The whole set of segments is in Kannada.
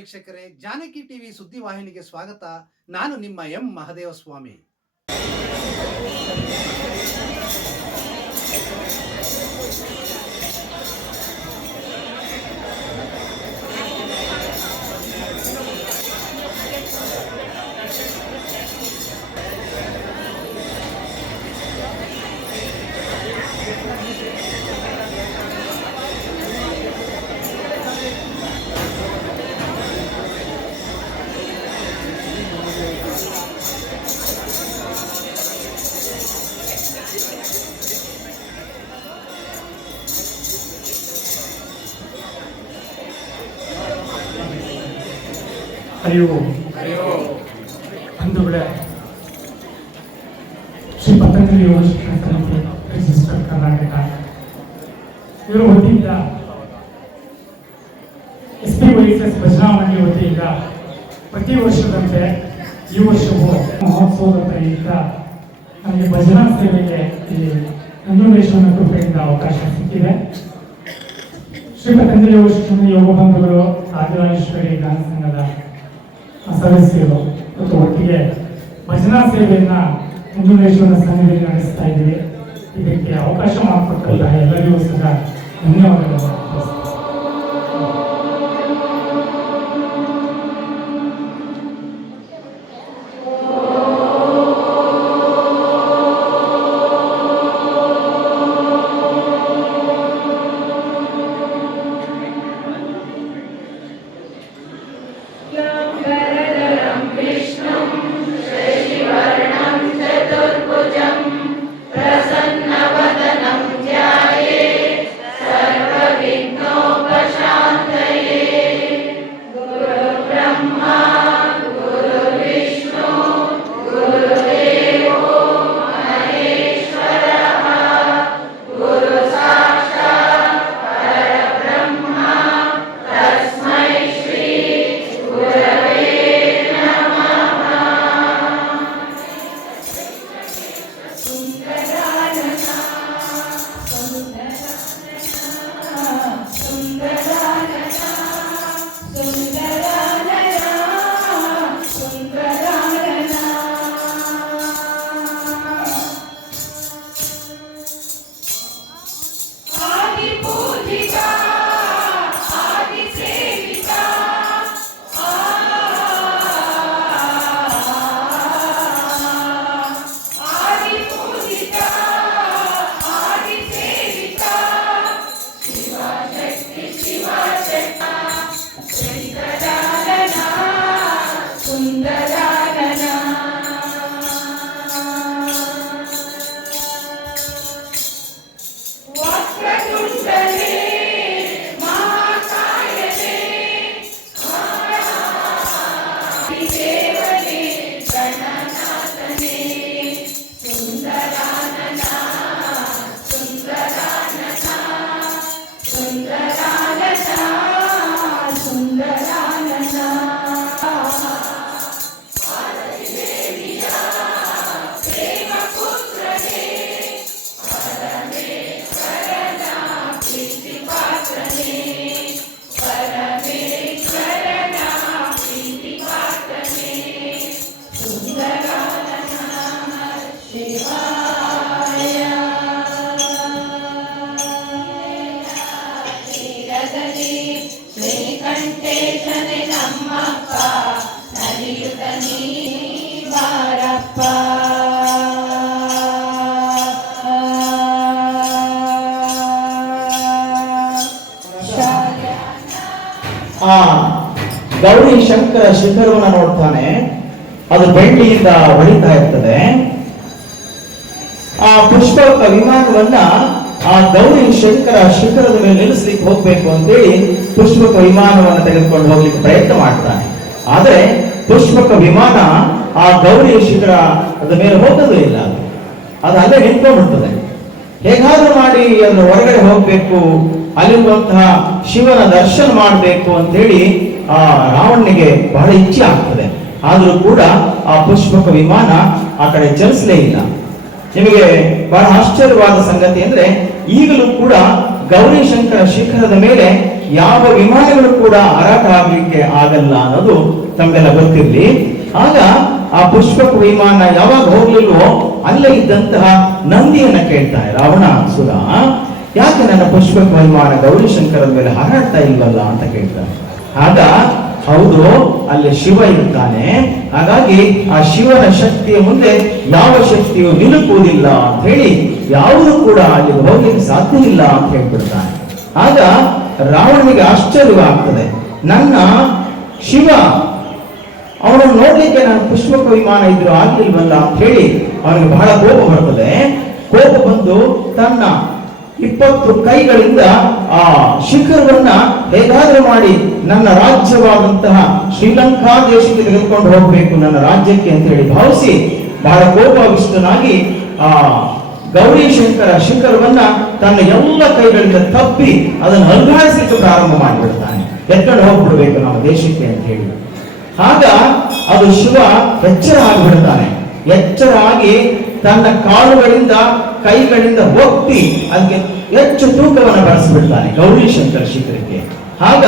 ವೀಕ್ಷಕರೇ, ಜಾನಕಿ ಟಿವಿ ಸುದ್ದಿವಾಹಿನಿಗೆ ಸ್ವಾಗತ. ನಾನು ನಿಮ್ಮ ಎಂ ಮಹದೇವಸ್ವಾಮಿ. ಬಂಧುಗಳೇ, ಶ್ರೀ ಪತಂಜಲಿ ಯೋಗ ಶಿಕ್ಷಣ ಸಮಿತಿ ರಿಜಿಸ್ಟರ್ ಕರ್ನಾಟಕ ಇವರ ವತಿಯಿಂದ SPYSS ಭಜನಾ ಮಂಡಳಿ ವತಿಯಿಂದ ಪ್ರತಿ ವರ್ಷದಂತೆ ಈ ವರ್ಷವೂ ಮಹೋತ್ಸವದ ಪ್ರಯುಕ್ತ ನಮಗೆ ಭಜನಾ ಸೇವೆಗೆ ಇಲ್ಲಿ ನಂಜುಂಡೇಶ್ವರನ ಕೃಪೆಯಿಂದ ಅವಕಾಶ ಸಿಕ್ಕಿದೆ. ಶ್ರೀ ಪತಂಜಲಿ ಯೋಗ ಶಿಕ್ಷಣ ಯೋಗ ಬಂಧುಗಳು, ಆದಿರಾಜೇಶ್ವರಿ ಗಾನ ಸಂಘದ ಸದಸ್ಯರು ಮತ್ತು ಒಟ್ಟಿಗೆ ಭಜನಾ ಸೇವೆಯನ್ನ ನಂಜುಂಡೇಶ್ವರನ ಸನ್ನಿಧಿಯಲ್ಲಿ ನಡೆಸ್ತಾ ಇದ್ದೀವಿ. ಇದಕ್ಕೆ ಅವಕಾಶ ಮಾಡಿಕೊಟ್ಟಂತಹ ಎಲ್ಲರಿಗೂ ಸಹ ಧನ್ಯವಾದಗಳು. ಗೌರಿ ಶಂಕರ ಶಿಖರವನ್ನು ನೋಡ್ತಾನೆ. ಅದು ಬೆಳ್ಳಿಯಿಂದ ಹೊಳಿತಾ ಇರ್ತದೆ. ಆ ಪುಷ್ಪಕ ವಿಮಾನವನ್ನ ಆ ಗೌರಿ ಶಂಕರ ಶಿಖರದ ಮೇಲೆ ನಿಲ್ಲಿಸ್ಲಿಕ್ಕೆ ಹೋಗ್ಬೇಕು ಅಂತೇಳಿ ಪುಷ್ಪಕ ವಿಮಾನವನ್ನು ತೆಗೆದುಕೊಂಡು ಹೋಗ್ಲಿಕ್ಕೆ ಪ್ರಯತ್ನ ಮಾಡ್ತಾನೆ. ಆದ್ರೆ ಪುಷ್ಪಕ ವಿಮಾನ ಆ ಗೌರಿ ಶಿಖರ ಅದ ಮೇಲೆ ಹೋಗೋದು ಇಲ್ಲ. ಅದು ಅಲ್ಲೇ ನಿಂತ್ಕೊಂಡ್ಬಿಡ್ತದೆ. ಹೇಗಾದ್ರೂ ಮಾಡಿ ಅದರ ಹೊರಗಡೆ ಹೋಗ್ಬೇಕು, ಅಲ್ಲಿರುವಂತಹ ಶಿವನ ದರ್ಶನ ಮಾಡಬೇಕು ಅಂತೇಳಿ ಆ ರಾವಣನಿಗೆ ಬಹಳ ಇಚ್ಛೆ ಆಗ್ತದೆ. ಆದ್ರೂ ಕೂಡ ಆ ಪುಷ್ಪಕ ವಿಮಾನ ಆ ಕಡೆ ಚಲಿಸಲೇ ಇಲ್ಲ. ನಿಮಗೆ ಬಹಳ ಆಶ್ಚರ್ಯವಾದ ಸಂಗತಿ ಅಂದ್ರೆ ಈಗಲೂ ಕೂಡ ಗೌರಿ ಶಂಕರ ಶಿಖರದ ಮೇಲೆ ಯಾವ ವಿಮಾನಗಳು ಕೂಡ ಹಾರಾಟ ಆಗ್ಲಿಕ್ಕೆ ಆಗಲ್ಲ ಅನ್ನೋದು ತಮಗೆಲ್ಲ ಗೊತ್ತಿರ್ಲಿ. ಆಗ ಆ ಪುಷ್ಪಕ ವಿಮಾನ ಯಾವಾಗ ಹೋಗ್ಲಿಲ್ವೋ ಅಲ್ಲೇ ಇದ್ದಂತಹ ನಂದಿಯನ್ನ ಕೇಳ್ತಾನೆ ರಾವಣಾಸುರ, ಯಾಕೆ ನನ್ನ ಪುಷ್ಪಕ ವಿಮಾನ ಗೌರಿಶಂಕರದ ಮೇಲೆ ಹಾರಾಡ್ತಾ ಇಲ್ವಲ್ಲ ಅಂತ ಕೇಳ್ತಾನೆ. ಆಗ ಹೌದು, ಅಲ್ಲಿ ಶಿವ ಇರ್ತಾನೆ, ಹಾಗಾಗಿ ಆ ಶಿವನ ಶಕ್ತಿಯ ಮುಂದೆ ಯಾವ ಶಕ್ತಿಯು ನಿಲುಕುವುದಿಲ್ಲ ಅಂತ ಹೇಳಿ ಯಾವುದು ಕೂಡ ಅಲ್ಲಿ ಹೋಗ್ಲಿಕ್ಕೆ ಸಾಧ್ಯ ಇಲ್ಲ ಅಂತ ಹೇಳ್ಬಿಡ್ತಾನೆ. ಆಗ ರಾವಣನಿಗೆ ಆಶ್ಚರ್ಯವಾಗ್ತದೆ, ನನ್ನ ಶಿವ ಅವನನ್ನು ನೋಡ್ಲಿಕ್ಕೆ ನಾನು ಪುಷ್ಪಕ ವಿಮಾನ ಇದ್ರು ಆಗ್ಲಿಲ್ವಲ್ಲ ಅಂತ ಹೇಳಿ ಅವನಿಗೆ ಬಹಳ ಕೋಪ ಬರ್ತದೆ. ಕೋಪ ಬಂದು ತನ್ನ 20 ಕೈಗಳಿಂದ ಆ ಶಿಖರವನ್ನ ಹೇಗಾದ್ರೂ ಮಾಡಿ ನನ್ನ ರಾಜ್ಯವಾದಂತಹ ಶ್ರೀಲಂಕಾ ದೇಶಕ್ಕೆ ತೆಗೆದುಕೊಂಡು ಹೋಗಬೇಕು, ನನ್ನ ರಾಜ್ಯಕ್ಕೆ ಅಂತ ಹೇಳಿ ಭಾವಿಸಿ ಬಹಳ ಕೋಪವಿಷ್ಟನಾಗಿ ಆ ಗೌರಿಶಂಕರ ಶಿಖರವನ್ನ ತನ್ನ ಎಲ್ಲ ಕೈಗಳಿಂದ ತಪ್ಪಿ ಅದನ್ನು ಅಲ್ಗಾಡಿಸಲಿಕ್ಕೆ ಪ್ರಾರಂಭ ಮಾಡಿಬಿಡ್ತಾನೆ. ಎತ್ಕೊಂಡು ಹೋಗ್ಬಿಡ್ಬೇಕು ನಮ್ಮ ದೇಶಕ್ಕೆ ಅಂತ ಹೇಳಿ. ಆಗ ಅದು ಶಿವ ಎಚ್ಚರ ಆಗಿಬಿಡ್ತಾನೆ. ಎಚ್ಚರ ಆಗಿ ತನ್ನ ಕಾಲುಗಳಿಂದ ಕೈಗಳಿಂದ ಒತ್ತಿ ಅದಕ್ಕೆ ಹೆಚ್ಚು ತೂಕವನ್ನು ಬರೆಸಿಬಿಡ್ತಾನೆ ಗೌರಿಶಂಕರ ಶಿಖರಕ್ಕೆ. ಆಗ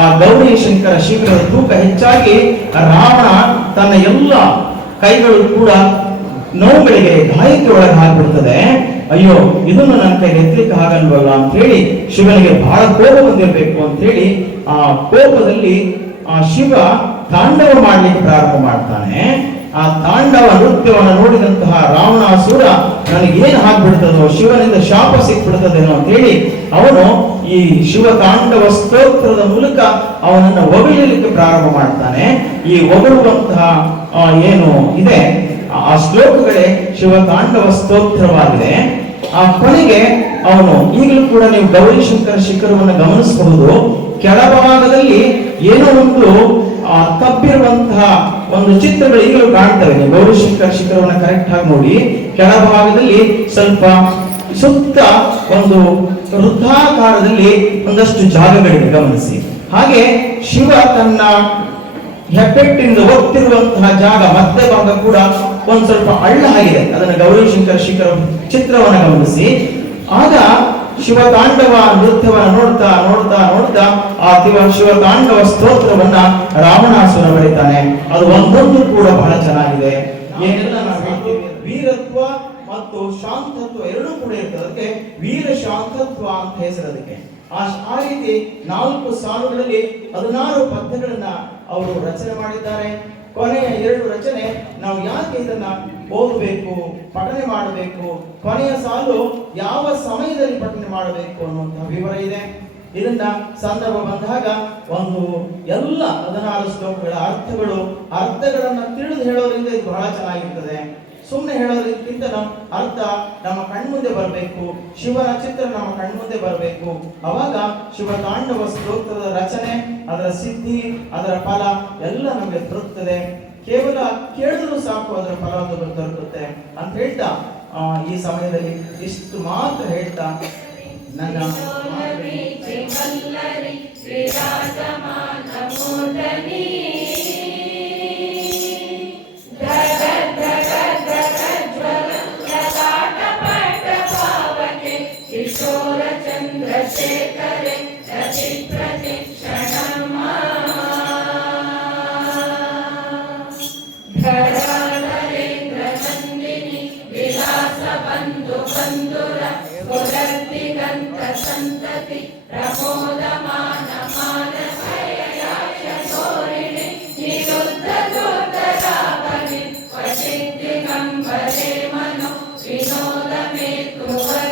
ಆ ಗೌರಿಶಂಕರ ಶಿಖರದ ತೂಕ ಹೆಚ್ಚಾಗಿ ರಾವಣ ತನ್ನ ಎಲ್ಲ ಕೈಗಳು ಕೂಡ ನೋವುಗಳಿಗೆ ಗಾಯಕ್ಕೆ ಒಳಗೆ ಹಾಕ್ಬಿಡ್ತದೆ. ಅಯ್ಯೋ, ಇದನ್ನು ನನ್ನ ಕೈ ಎತ್ತಲಿಕ್ಕೆ ಆಗಲ್ವಲ್ಲ ಅಂತ ಹೇಳಿ ಶಿವನಿಗೆ ಬಹಳ ಕೋಪ ಬಂದಿರಬೇಕು ಅಂತ ಹೇಳಿ ಆ ಕೋಪದಲ್ಲಿ ಆ ಶಿವ ತಾಂಡವ ಮಾಡ್ಲಿಕ್ಕೆ ಪ್ರಾರಂಭ ಮಾಡ್ತಾನೆ. ಆ ತಾಂಡವ ನೃತ್ಯವನ್ನು ನೋಡಿದಂತಹ ರಾವಣಾಸುರ ನನಗೇನು ಆಗ್ಬಿಡ್ತದೋ, ಶಿವನಿಂದ ಶಾಪ ಸಿಕ್ಬಿಡ್ತದೇನೋ ಅಂತ ಹೇಳಿ ಅವನು ಈ ಶಿವ ತಾಂಡವ ಸ್ತೋತ್ರದ ಮೂಲಕ ಅವನನ್ನ ಹೊಗಳಲಿಕ್ಕೆ ಪ್ರಾರಂಭ ಮಾಡ್ತಾನೆ. ಈ ಹೊಗಳುವಂತಹ ಏನು ಇದೆ ಆ ಶ್ಲೋಕಗಳೇ ಶಿವ ತಾಂಡವ ಸ್ತೋತ್ರವಾಗಿದೆ. ಆ ಕೊನೆಗೆ ಅವನು ಈಗಲೂ ಕೂಡ ನೀವು ಗೌರಿಶಂಕರ ಶಿಖರವನ್ನು ಗಮನಿಸಬಹುದು, ಕೆಳಭಾಗದಲ್ಲಿ ಏನೋ ಒಂದು ತಪ್ಪಿರುವಂತಹ ಒಂದು ಚಿತ್ರಗಳು ಈಗಲೂ ಕಾಣ್ತವೆ. ನೀವು ಗೌರಿಶಂಕರ ಶಿಖರವನ್ನು ಕರೆಕ್ಟ್ ಆಗಿ ನೋಡಿ, ಕೆಳಭಾಗದಲ್ಲಿ ಸ್ವಲ್ಪ ಸುತ್ತ ಒಂದು ವೃತ್ತಾಕಾರದಲ್ಲಿ ಒಂದಷ್ಟು ಜಾಗಗಳಿವೆ, ಗಮನಿಸಿ. ಹಾಗೆ ಶಿವ ತನ್ನ ಹೆಬ್ಬೆಟ್ಟಿಂದ ಒತ್ತಿರುವಂತಹ ಜಾಗ ಮಧ್ಯಭಾಗ ಕೂಡ ಒಂದ್ ಸ್ವಲ್ಪ ಹಳ್ಳ ಆಗಿದೆ. ಅದನ್ನು ಗೌರಿಶಂಕರ ಶಿಖರ ಚಿತ್ರವನ್ನು ಗಮನಿಸಿ. ಆಗ ಶಿವ ತಾಂಡವ ನೃತ್ಯವನ್ನ ನೋಡ್ತಾ ನೋಡ್ತಾ ನೋಡ್ತಾ ಆ ಶಿವ ತಾಂಡವ ಸ್ತೋತ್ರವನ್ನ ರಾವಣಾಸುರ ಬರೀತಾನೆ. ಅದು ಒಂದೊಂದು ಕೂಡ ಬಹಳ ಚೆನ್ನಾಗಿದೆ. ಏನೆಲ್ಲ ನಾವು ಹೇಳ್ತೀವಿ, ವೀರತ್ವ ಮತ್ತು ಶಾಂತತ್ವ ಎರಡೂ ಕೂಡ ಇರ್ತದೆ. ಅದಕ್ಕೆ ವೀರ ಶಾಂತತ್ವ ಅಂತ ಹೆಸರದಕ್ಕೆ. ಆ ರೀತಿ 4 ಸಾಲುಗಳಲ್ಲಿ 16 ಪದ್ಯಗಳನ್ನ ಅವರು ರಚನೆ ಮಾಡಿದ್ದಾರೆ. ಕೊನೆಯ 2 ರಚನೆ ನಾವು ಯಾಕೆ ಇದನ್ನ ಓದಬೇಕು, ಪಠನೆ ಮಾಡಬೇಕು, ಕೊನೆಯ ಸಾಲು ಯಾವ ಸಮಯದಲ್ಲಿ ಪಠನೆ ಮಾಡಬೇಕು ಅನ್ನುವಂತಹ ವಿವರ ಇದೆ. ಇದನ್ನ ಸಂದರ್ಭ ಬಂದಾಗ ಒಂದು ಎಲ್ಲ 14 ಶ್ಲೋಕಗಳ ಅರ್ಥಗಳನ್ನ ತಿಳಿದು ಹೇಳೋದ್ರಿಂದ ಇದು ಬಹಳ ಚೆನ್ನಾಗಿರ್ತದೆ. ಸುಮ್ಮನೆ ಹೇಳೋದಕ್ಕಿಂತ ಅರ್ಥ ನಮ್ಮ ಕಣ್ಮುಂದೆ ಬರಬೇಕು, ಶಿವನ ಚಿತ್ರ ನಮ್ಮ ಕಣ್ಮುಂದೆ ಬರಬೇಕು. ಅವಾಗ ಶಿವ ತಾಂಡವ ಸ್ತೋತ್ರದ ರಚನೆ, ಅದರ ಸಿದ್ಧಿ, ಅದರ ಫಲ ಎಲ್ಲ ನಮಗೆ ದೊರಕುತ್ತದೆ. ಕೇವಲ ಕೇಳಿದ್ರು ಸಾಕು, ಅದರ ಫಲ ದೊರಕುತ್ತೆ ಅಂತ ಹೇಳ್ತಾ ಈ ಸಮಯದಲ್ಲಿ ಇಷ್ಟು ಮಾತ್ರ ಹೇಳ್ತಾ ನನ್ನ ವಿನೋದ